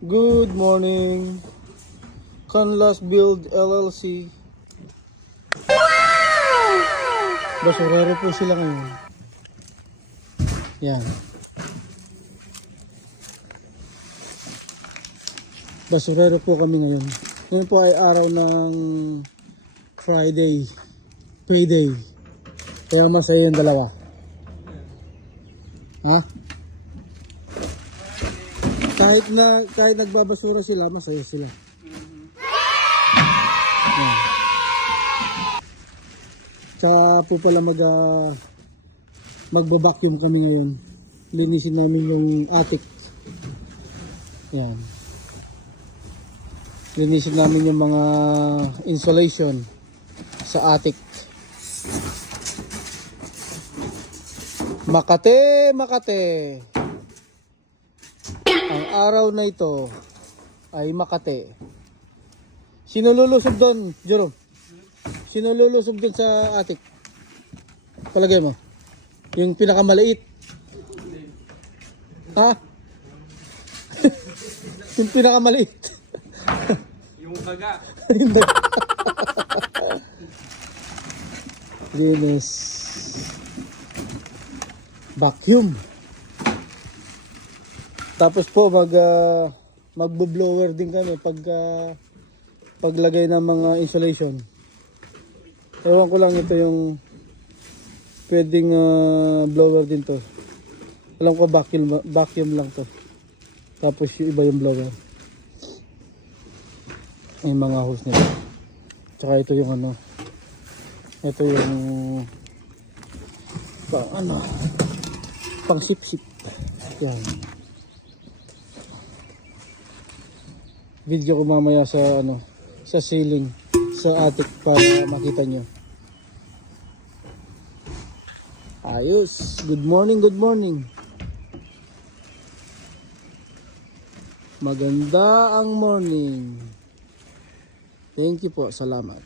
Good morning. Canlas Build LLC. Basurero po sila ngayon. Yan. Basurero po kami ngayon. Ngayon po ay araw ng Friday. Payday. Kaya masaya yung dalawa. Ha? Kahit nagbabasura sila, masaya sila. Yan. Tsaka po pala magbabacuum kami ngayon. Linisin namin yung attic. Yan. Linisin namin yung mga insulation sa attic. Makate, Makate. Ang araw na ito ay Makate. Sino lulusob doon, Jerome? Sino lulusob doon sa attic? Palagay mo? Yung pinakamaliit? Ha? Yung pinakamaliit? Yung kaga. Hindi. Linis. Vacuum. Tapos po magbo-blower din kami paglagay ng mga insulation. Ewan ko lang ito yung pwedeng blower din to. Alam ko vacuum lang to. Tapos yung iba yung blower. Yung mga hose nila. Tsaka ito yung ano. Ito yung pang sip-sip. Yan. Video ko mamaya sa ceiling, sa attic para makita nyo. Ayos. Good morning, good morning. Maganda ang morning. Thank you po. Salamat.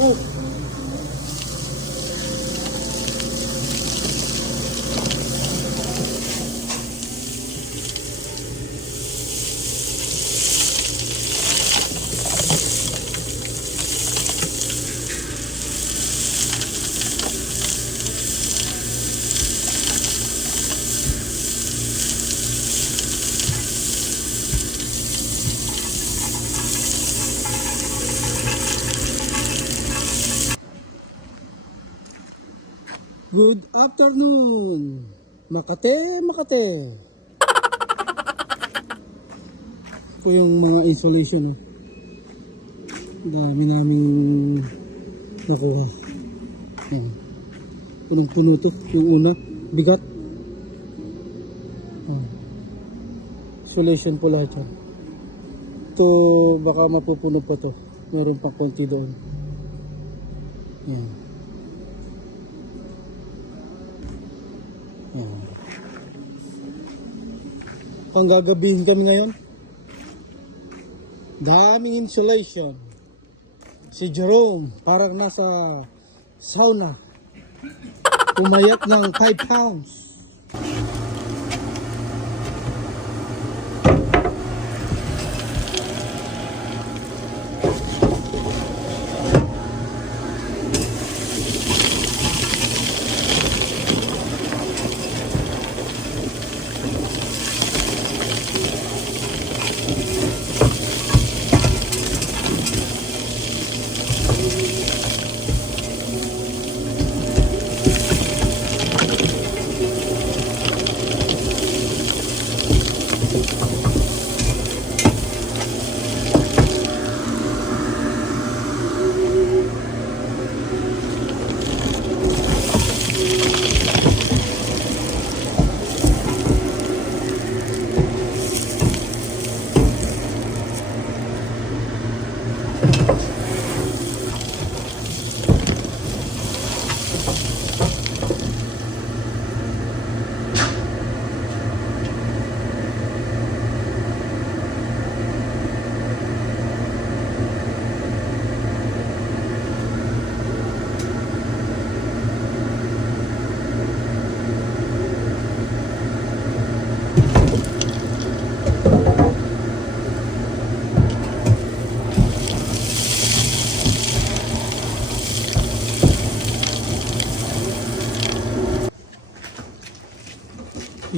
Oh. Good afternoon, Makate, Makate. Ito yung mga insulation. Dami naming nakuha. Yan. Punong-puno to. Yung una, bigat. Insulation po lahat yan. Ito, baka mapupuno pa to. Meron pang konti doon. Yan. Yan. Pang gagabihin kami ngayon. Daming insulation. Si Jerome parang nasa sauna. Pumayat ng 5 pounds.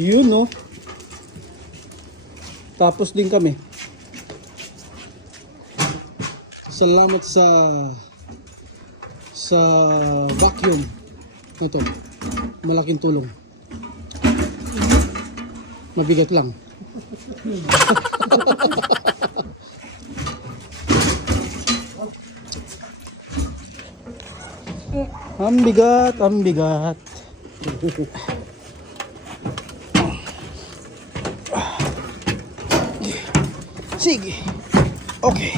Yun no. Tapos din kami. Salamat sa vacuum. Ito. Malaking tulong. Mabigat lang. Ang bigat, ang bigat. Sige. Okay.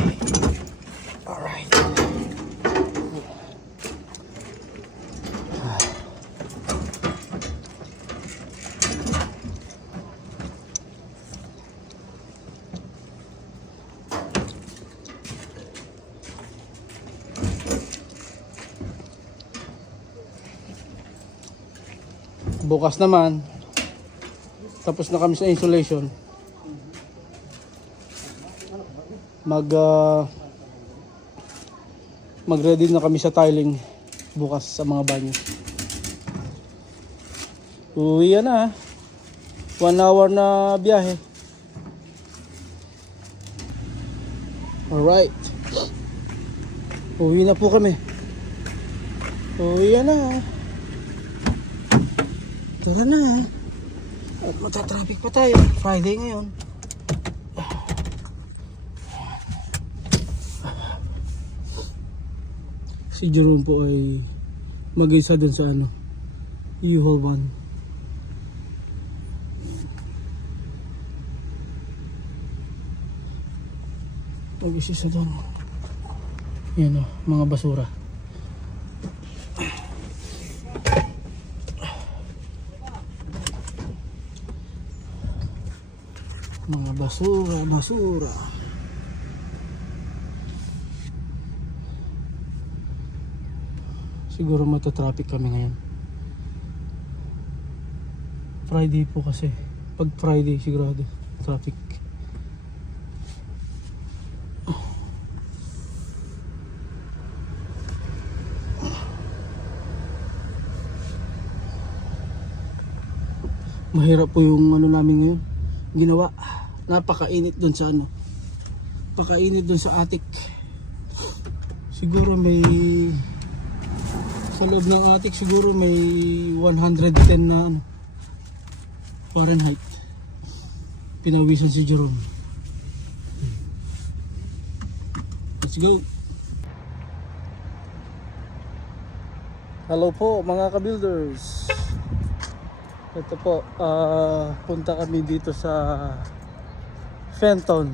Alright. Bukas naman, tapos na kami sa insulation. Mag-ready na kami sa tiling bukas sa mga banyo. Uwi na. 1 hour na biyahe. Alright. Uwi na po kami. Uwi na. Tara na. At matatraffic pa tayo. Friday ngayon. Si Jerome po ay mag-isa dun sa ano, U-Haul 1. Mag-isa dun. Yan o, mga basura. Mga basura. Siguro matatraffic kami ngayon. Friday po kasi. Pag Friday sigurado traffic. Mahirap po yung ano namin ngayon. Ginawa. Napakainit doon sa ano. Pakainit doon sa attic. Siguro may sa loob ng attic siguro may 110 na ano, Fahrenheit. Pinawisan si Jerome. Let's go. Hello po mga ka-builders. Ito po, punta kami dito sa Fenton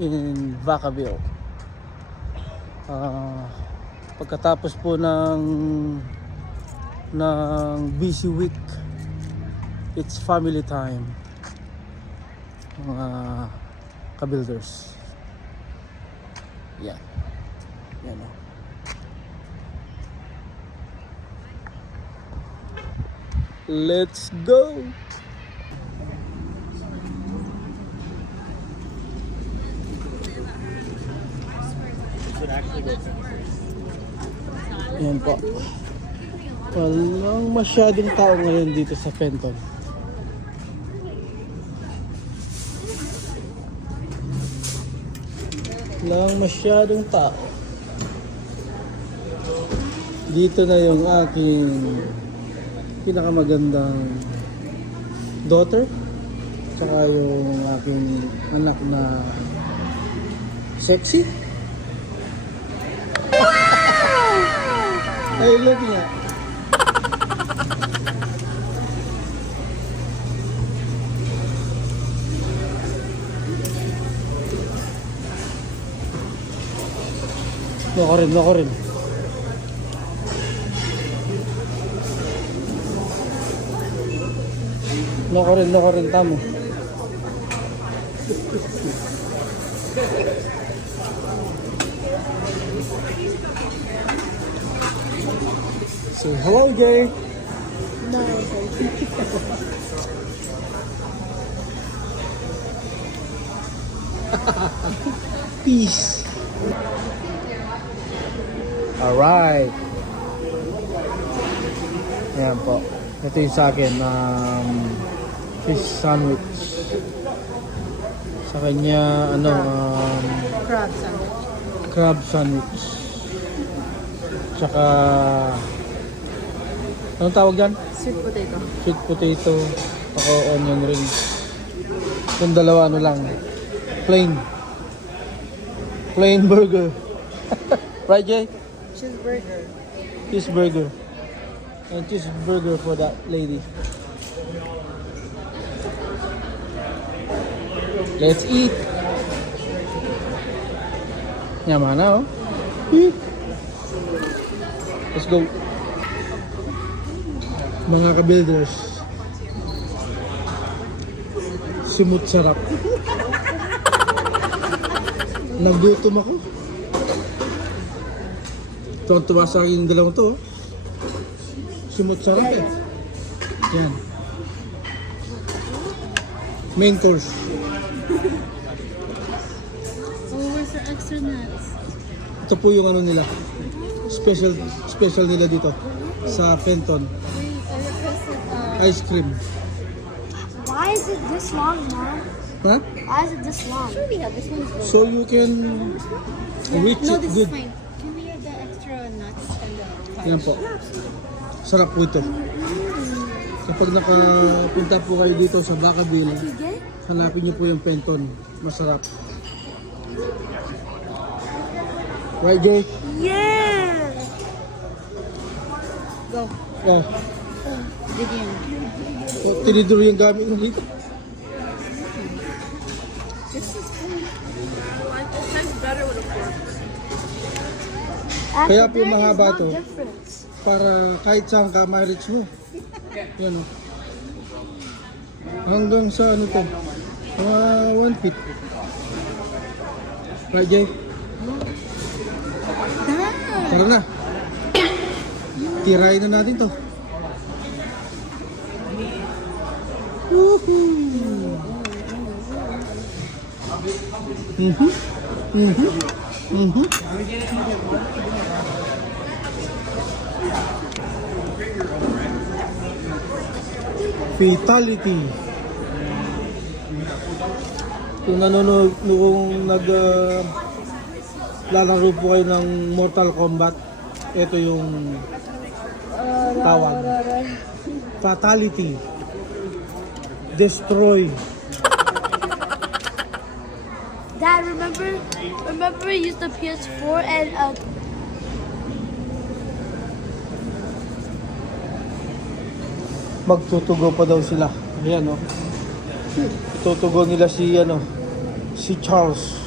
in Vacaville. Pagkatapos po ng busy week, it's family time mga ka-builders. Yan. Yan o. Let's go! Yan po. Walang masyadong tao ngayon dito sa Fenton. Walang masyadong tao. Dito na yung aking pinakamagandang daughter, tsaka yung aking anak na sexy. Ay, look niya. Noko rin, noko rin. Noko rin, tamo. Say hello, Jay. No. Peace. Alright. Ayan po. Ito yung sa akin. Fish sandwich. Sa kanya, ano, Crab sandwich. crab sandwich. Tsaka, anong tawag dyan? Sweet potato. Sweet potato. Ako, onion rings. Yung dalawa, ano lang. Plain. Plain burger. Right, Jay? Cheeseburger. Cheeseburger. And cheeseburger for that lady. Let's eat. Yaman na, oh. Eat. Let's go. Mga ka-builders. Simut sarap. Nagutom ako. Tuwa sa akin yung dalawang to. Oh. Simut sarap eh. Yan. Main course. Oh, where's the extra nuts? Ito po yung ano nila. Special nila dito sa Fenton. Wait, I requested, Ice cream. Why is it this long, Mom? Ha? Why is it this long? Sure, we have this one. So you can reach No, it this good. is fine. Can we have the extra nuts and the Yan po. Sarap po ito. Kapag nakapunta po kayo dito sa Vacaville, hanapin niyo po yung Fenton. Masarap. Right, Jay? Yeah! Go. Oh, Dig in. tinidor yung gamit mo dito. This is fine. It tastes better with a fork. Kaya po There is mahaba no to. difference. Para kahit saan ka ma-reach mo. Yan o. Hanggang sa ano to? Mga 1 feet. Right, Jay? Tara na. Titirain na natin to. Woohoo! Fatality. Kung nanonood, kung lalaro po kayo ng Mortal Kombat, ito yung tawag. Fatality. Destroy. Dad, remember we used the PS4 and Magtutugo pa daw sila. Ayan, oh. Tutugo nila si Charles.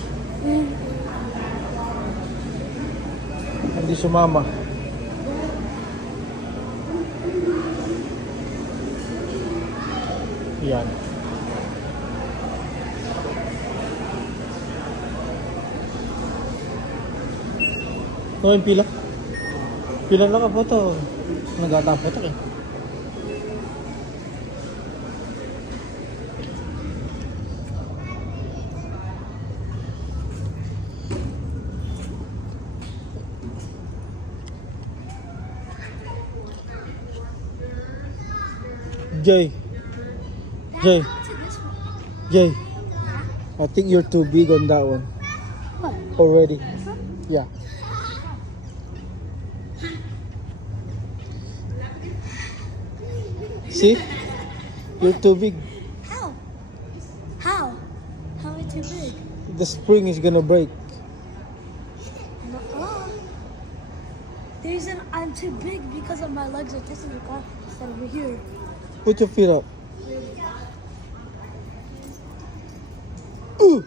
Hindi sumama. Yan. No, yung pila. Pila lang ka po to. Nagtatapot ako eh. Jay. I think you're too big on that one. Already. Yeah. See? You're too big. How? How? How am I too big? The spring is gonna break. Nuh-uh. The reason I'm too big because of my legs are this instead of over here. Put your feet up. Ooh,